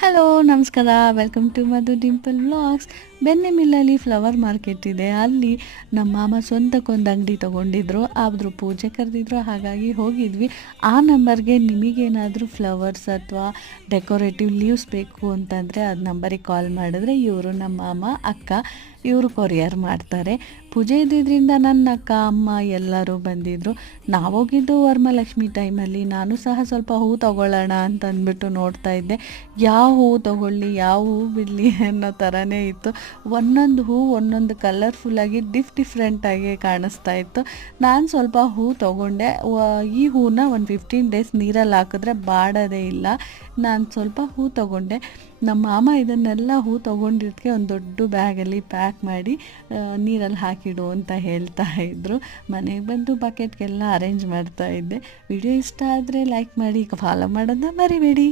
Hello ನಮಸ್ಕಾರ, welcome to Madhu Dimple vlogs. ಬೆಣ್ಣೆ ಮಿಲ್ಲಲ್ಲಿ ಫ್ಲವರ್ ಮಾರ್ಕೆಟ್ ಇದೆ. ಅಲ್ಲಿ ನಮ್ಮ ಮಾಮ ಸ್ವಂತಕ್ಕೊಂದು ಅಂಗಡಿ ತೊಗೊಂಡಿದ್ರು, ಆದರೂ ಪೂಜೆ ಕರೆದಿದ್ರು, ಹಾಗಾಗಿ ಹೋಗಿದ್ವಿ. ಆ ನಂಬರ್ಗೆ ನಿಮಗೇನಾದರೂ ಫ್ಲವರ್ಸ್ ಅಥವಾ ಡೆಕೋರೇಟಿವ್ ಲೀವ್ಸ್ ಬೇಕು ಅಂತಂದರೆ ಅದು ನಂಬರಿಗೆ ಕಾಲ್ ಮಾಡಿದ್ರೆ ಇವರು ನಮ್ಮ ಮಾಮ ಅಕ್ಕ ಇವರು ಕೊರಿಯರ್ ಮಾಡ್ತಾರೆ. ಪೂಜೆ ಇದ್ದಿದ್ದರಿಂದ ನನ್ನ ಅಕ್ಕ ಅಮ್ಮ ಎಲ್ಲರೂ ಬಂದಿದ್ದರು. ನಾವೋಗಿದ್ದು ವರಮಹಾಲಕ್ಷ್ಮಿ ಟೈಮಲ್ಲಿ. ನಾನು ಸಹ ಸ್ವಲ್ಪ ಹೂ ತೊಗೊಳ್ಳೋಣ ಅಂತ ಅಂದ್ಬಿಟ್ಟು ನೋಡ್ತಾ ಇದ್ದೆ, ಯಾವ ಹೂವು ತೊಗೊಳ್ಳಿ, ಯಾವ ಹೂವು ಬಿಡಲಿ ಅನ್ನೋ ಥರನೇ ಇತ್ತು. ಒಂದೊಂದು ಹೂ ಒಂದೊಂದು ಕಲರ್ಫುಲ್ಲಾಗಿ ಡಿಫ್ರೆಂಟಾಗಿ ಕಾಣಿಸ್ತಾ ಇತ್ತು. ನಾನು ಸ್ವಲ್ಪ ಹೂ ತೊಗೊಂಡೆ. ಈ ಹೂನ ಒಂದು 15 ಡೇಸ್ ನೀರಲ್ಲಿ ಹಾಕಿದ್ರೆ ಬಾಡೋದೇ ಇಲ್ಲ. ನಾನು ಸ್ವಲ್ಪ ಹೂ ತೊಗೊಂಡೆ. ನಮ್ಮ ಮಾಮ ಇದನ್ನೆಲ್ಲ ಹೂ ತೊಗೊಂಡಿದ್ದಕ್ಕೆ ಒಂದು ದೊಡ್ಡ ಬ್ಯಾಗಲ್ಲಿ ಪ್ಯಾಕ್ ಮಾಡಿ ನೀರಲ್ಲಿ ಹಾಕಿಡು ಅಂತ ಹೇಳ್ತಾ ಇದ್ದರು. ಮನೆಗೆ ಬಂದು ಬಕೆಟ್ಗೆಲ್ಲ ಅರೇಂಜ್ ಮಾಡ್ತಾ ಇದ್ದೆ. ವಿಡಿಯೋ ಇಷ್ಟ ಆದರೆ ಲೈಕ್ ಮಾಡಿ, ಫಾಲೋ ಮಾಡೋದನ್ನ ಮರಿಬೇಡಿ.